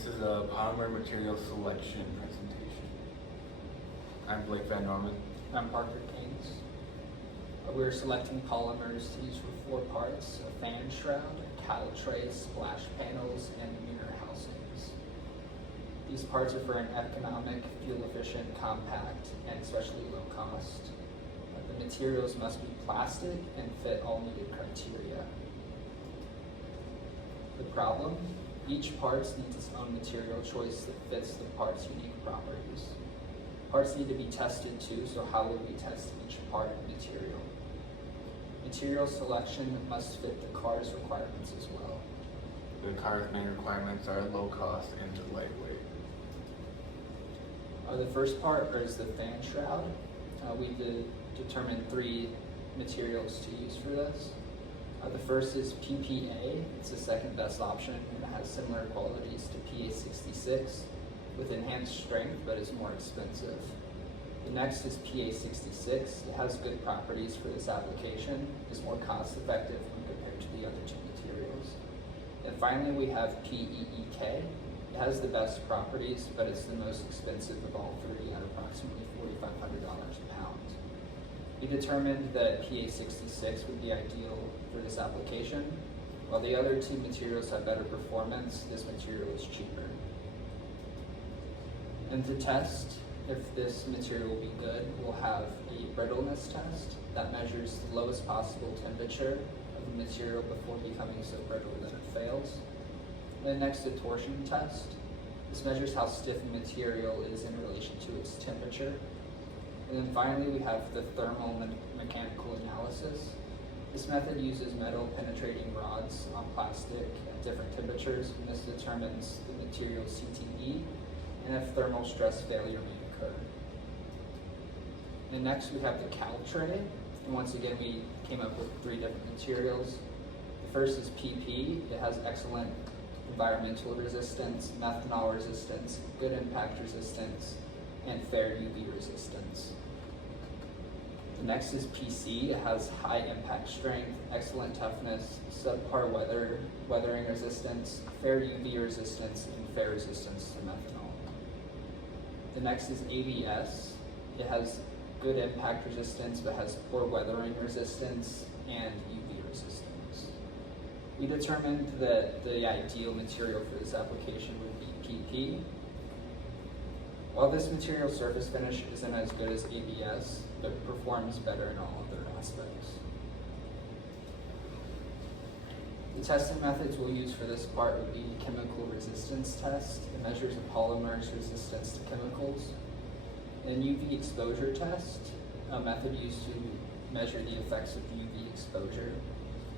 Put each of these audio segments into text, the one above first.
This is a polymer material selection presentation. I'm Blake Van Norman. I'm Parker Keynes. We're selecting polymers to use for 4 parts: a fan shroud, cattle tray, splash panels, and mirror housings. These parts are for an economic, fuel-efficient, compact, and especially low cost. The materials must be plastic and fit all needed criteria. The problem? Each part needs its own material choice that fits the part's unique properties. Parts need to be tested too, so how will we test each part and material? Material selection must fit the car's requirements as well. The car's main requirements are low cost and lightweight. The first part is the fan shroud. We determined 3 materials to use for this. The first is PPA. It's the second best option, and it has similar qualities to PA66 with enhanced strength, but is more expensive. The next is PA66. It has good properties for this application, is more cost effective when compared to the other 2 materials. And finally, we have PEEK. It has the best properties, but it's the most expensive of all 3 at approximately $4,500 a pound. We determined that PA66 would be ideal for this application. While the other 2 materials have better performance, this material is cheaper. And to test if this material will be good, we'll have a brittleness test that measures the lowest possible temperature of the material before becoming so brittle that it fails. And next, a torsion test. This measures how stiff the material is in relation to its temperature. And then finally, we have the thermal mechanical analysis. This method uses metal penetrating rods on plastic at different temperatures, and this determines the material's CTE and if thermal stress failure may occur. And next, we have the cattle tray. And once again, we came up with 3 different materials. The first is PP. It has excellent environmental resistance, methanol resistance, good impact resistance, and fair UV resistance. The next is PC. It has high impact strength, excellent toughness, subpar weathering resistance, fair UV resistance, and fair resistance to methanol. The next is ABS. It has good impact resistance, but has poor weathering resistance and UV resistance. We determined that the ideal material for this application would be PP. While this material surface finish isn't as good as ABS, it performs better in all other aspects. The testing methods we'll use for this part would be chemical resistance test. It measures a polymer's resistance to chemicals. And UV exposure test, a method used to measure the effects of UV exposure.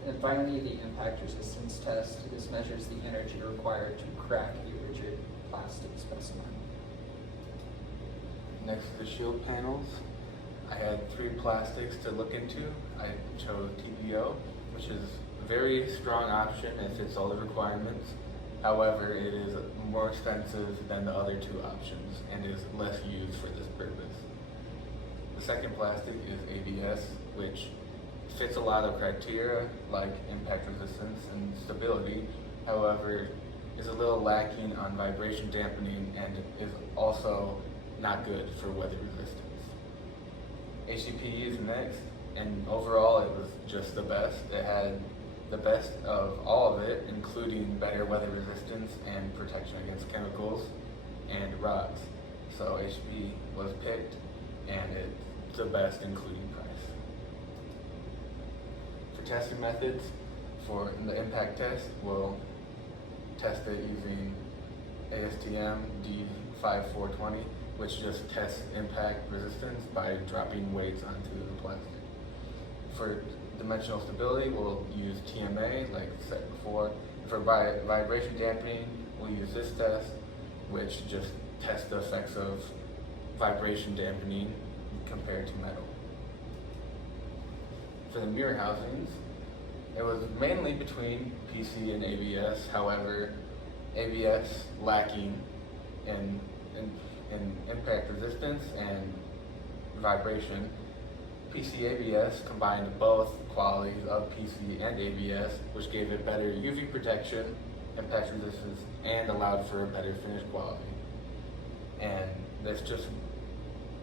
And finally, the impact resistance test. This measures the energy required to crack a rigid plastic specimen. Next to the shield panels, I had 3 plastics to look into. I chose TPO, which is a very strong option and fits all the requirements. However, it is more expensive than the other 2 options and is less used for this purpose. The second plastic is ABS, which fits a lot of criteria like impact resistance and stability. However, is a little lacking on vibration dampening and is also not good for weather resistance. HDPE is next, and overall it was just the best. It had the best of all of it, including better weather resistance and protection against chemicals and rods. So HDPE was picked, and it's the best including price. For testing methods, for the impact test, we'll test it using ASTM D5420, which just tests impact resistance by dropping weights onto the plastic. For dimensional stability, we'll use TMA, like said before. For vibration dampening, we'll use this test, which just tests the effects of vibration dampening compared to metal. For the mirror housings, it was mainly between PC and ABS. However, ABS lacking in impact resistance and vibration. PC ABS combined both qualities of PC and ABS, which gave it better UV protection impact resistance, and allowed for a better finish quality. And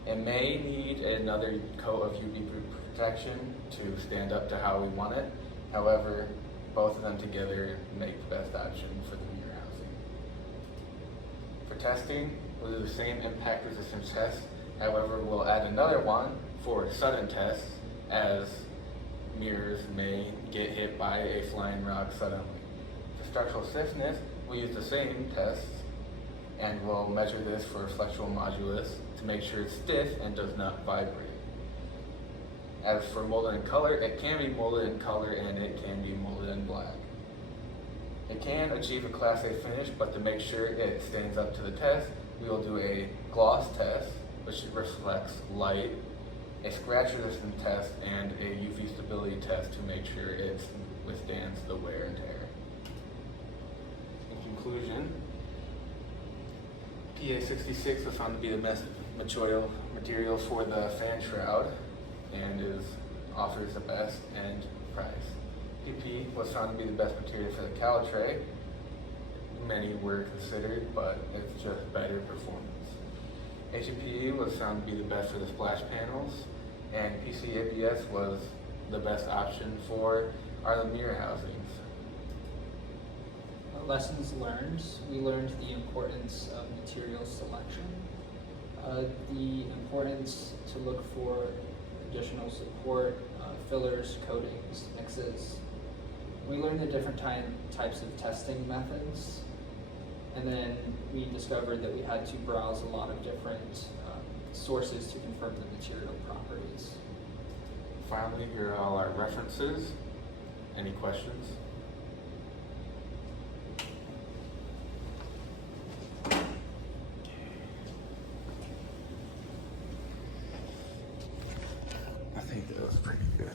it may need another coat of UV protection to stand up to how we want it. However, both of them together make the best option for the mirror housing. For testing, we'll do the same impact resistance test. However, we'll add another one for sudden tests, as mirrors may get hit by a flying rock suddenly. For structural stiffness, we'll use the same tests, and we'll measure this for flexural modulus to make sure it's stiff and does not vibrate. As for molded in color, it can be molded in color and it can be molded in black. It can achieve a Class A finish, but to make sure it stands up to the test, we will do a gloss test, which reflects light, a scratch resistant test, and a UV stability test to make sure it withstands the wear and tear. In conclusion, PA66 was found to be the best material for the fan shroud and offers the best end price. PP was found to be the best material for the cowl tray. Many were considered, but it's just better performance. HEPE was found to be the best for the splash panels, and PC-ABS was the best option for our mirror housings. Lessons learned. We learned the importance of material selection, the importance to look for additional support, fillers, coatings, mixes. We learned the different types of testing methods, and then we discovered that we had to browse a lot of different sources to confirm the material properties. Finally, here are all our references. Any questions? I think that was pretty good.